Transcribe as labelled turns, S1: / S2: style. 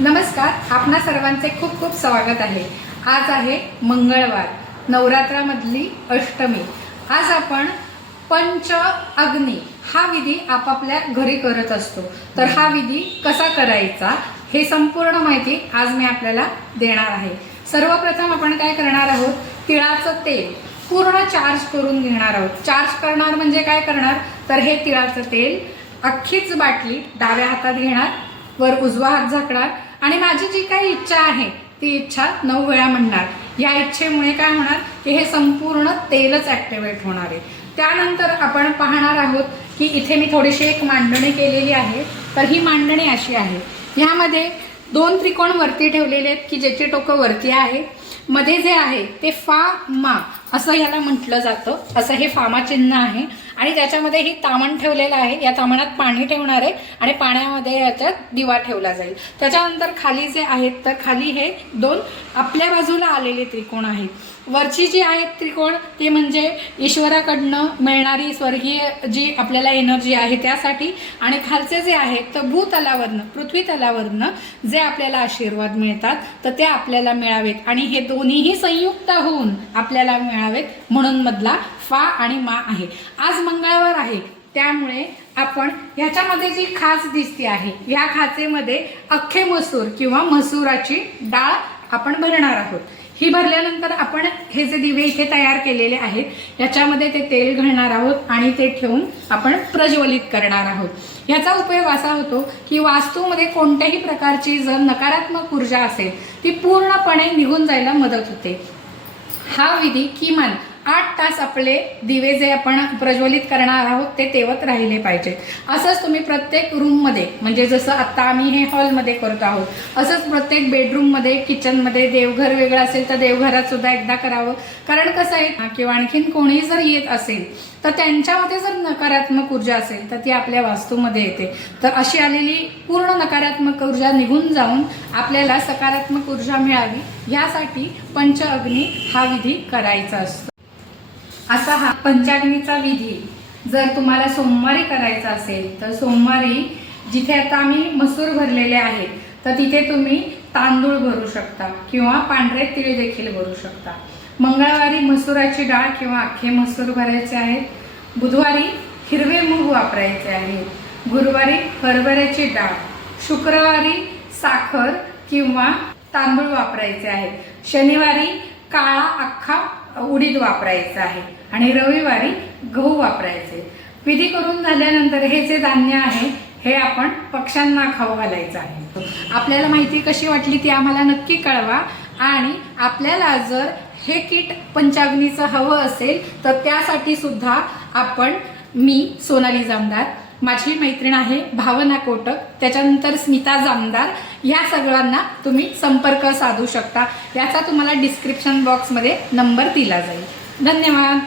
S1: नमस्कार आपणा सर्वांचे खूप खूप स्वागत आहे. आज आहे मंगळवार नवरात्रामधली अष्टमी. आज आपण पंच अग्नी हा विधी आपापल्या घरी करत असतो. तर हा विधी कसा करायचा हे संपूर्ण माहिती आज मी आपल्याला देणार आहे. सर्वप्रथम आपण काय करणार आहोत? तिळाचं तेल पूर्ण चार्ज करून घेणार आहोत. चार्ज करणार म्हणजे काय करणार? तर हे तिळाचं तेल अख्खीच बाटली डाव्या हातात घेणार वर उजवा हात झाकणार आणि माझी जी काही इच्छा आहे ती इच्छा नऊ वेळा म्हणणार. या इच्छेमुळे काय होणार? की हे संपूर्ण तेलच ॲक्टिवेट होणार आहे. त्यानंतर आपण पाहणार आहोत की इथे मी थोडीशी एक मांडणी केलेली आहे. तर ही मांडणी अशी आहे. ह्यामध्ये दोन त्रिकोण वरती ठेवलेले आहेत की ज्याची टोकं वरती आहे. मध्ये जे आहे ते फा मा. असं याला म्हटलं जातं. असं हे फामा चिन्ह आहे. आणि त्याच्यामध्ये ही तामण ठेवलेलं आहे. या तामणात पाणी ठेवणार आहे आणि पाण्यामध्ये याच्यात दिवा ठेवला जाईल. त्याच्यानंतर खाली जे आहेत तर खाली हे दोन आपल्या बाजूला आलेले त्रिकोण आहेत. वरची जी आहेत त्रिकोण ते म्हणजे ईश्वराकडनं मिळणारी स्वर्गीय जी आपल्याला एनर्जी आहे त्यासाठी आणि खालचे जे आहेत तर भूतलावरनं पृथ्वी तलावरनं जे आपल्याला आशीर्वाद मिळतात तर ते आपल्याला मिळावेत. आणि हे दोन्हीही संयुक्त होऊन आपल्याला मिळा मिळावेत म्हणून मधला फा आणि मा आहे. आज मंगळवार आहे. त्यामुळे आपण ह्याच्यामध्ये जी खाच दिसते आहे या खाचेमध्ये अख्खे मसूर किंवा मसुराची डाळ आपण भरणार आहोत. ही भरल्यानंतर आपण हे जे दिवे इथे तयार केलेले आहेत याच्यामध्ये ते तेल घालणार आहोत आणि ते ठेवून आपण प्रज्वलित करणार आहोत. याचा उपयोग असा होतो की वास्तूमध्ये कोणत्याही प्रकारची जर नकारात्मक ऊर्जा असेल ती पूर्णपणे निघून जायला मदत होते. हा विधी किमान आठ तास आपले दिवे जे आपण प्रज्वलित करणार आहोत ते तेवत राहिले पाहिजेत असंच तुम्ही प्रत्येक रूममध्ये म्हणजे जसं आत्ता आम्ही हे हॉलमध्ये करत आहोत असंच प्रत्येक बेडरूममध्ये किचनमध्ये देवघर वेगळं असेल तर देवघरात सुद्धा एकदा करावं. कारण कसं आहे किंवा आणखीन कोणी जर येत असेल तर त्यांच्यामध्ये जर नकारात्मक ऊर्जा असेल तर ती आपल्या वास्तूमध्ये येते. तर अशी आलेली पूर्ण नकारात्मक ऊर्जा निघून जाऊन आपल्याला सकारात्मक ऊर्जा मिळावी यासाठी पंच अग्नी हा विधी करायचा असतो. असा हा पंचाग्नीचा विधी. जर तुम्हाला सोमवारी करायचा असेल तर सोमवारी जिथे आता आम्ही मसूर भरलेले आहेत तर तिथे तुम्ही तांदूळ भरू शकता किंवा पांढरे तिळ देखील भरू शकता. मंगळवारी मसुराची डाळ किंवा अख्खे मसूर भरायचे आहेत. बुधवारी हिरवे मूग वापरायचे आहेत. गुरुवारी हरभऱ्याची डाळ. शुक्रवारी साखर किंवा तांदूळ वापरायचे आहेत. शनिवारी काळा अख्खा उडीद वापरायचं आहे आणि रविवारी गहू वापरायचे. विधी करून झाल्यानंतर हे जे धान्य आहे हे आपण पक्ष्यांना खाऊ घालायचं आहे. आपल्याला माहिती कशी वाटली ती आम्हाला नक्की कळवा आणि आपल्याला जर हे किट पंचाग्नीचं हवं असेल तर त्यासाठी सुद्धा आपण मी सोनाली जामदार माझी मैत्रीण आहे भावना कोटक. त्याच्यानंतर स्मिता जामदार. ह्या सगळ्यांना तुम्ही संपर्क साधू शकता. याचा तुम्हाला डिस्क्रिप्शन बॉक्समध्ये नंबर दिला जाईल. धन्यवाद.